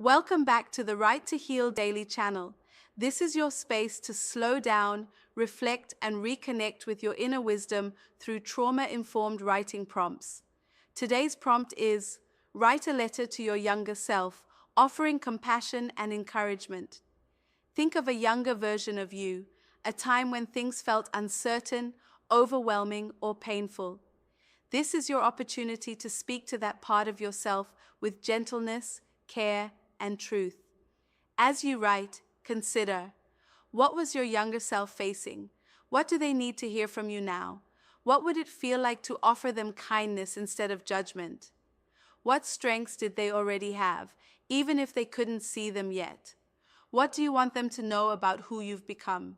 Welcome back to the Write to Heal Daily channel. This is your space to slow down, reflect, and reconnect with your inner wisdom through trauma-informed writing prompts. Today's prompt is, write a letter to your younger self, offering compassion and encouragement. Think of a younger version of you, a time when things felt uncertain, overwhelming, or painful. This is your opportunity to speak to that part of yourself with gentleness, care, and truth. As you write, consider, what was your younger self facing? What do they need to hear from you now? What would it feel like to offer them kindness instead of judgment? What strengths did they already have, even if they couldn't see them yet? What do you want them to know about who you've become?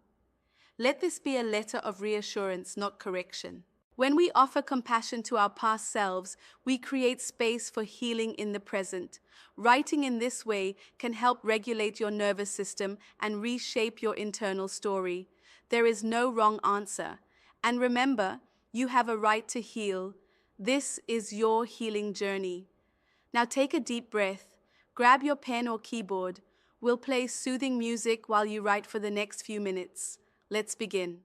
Let this be a letter of reassurance, not correction. When we offer compassion to our past selves, we create space for healing in the present. Writing in this way can help regulate your nervous system and reshape your internal story. There is no wrong answer. And remember, you have a right to heal. This is your healing journey. Now take a deep breath, grab your pen or keyboard. We'll play soothing music while you write for the next few minutes. Let's begin.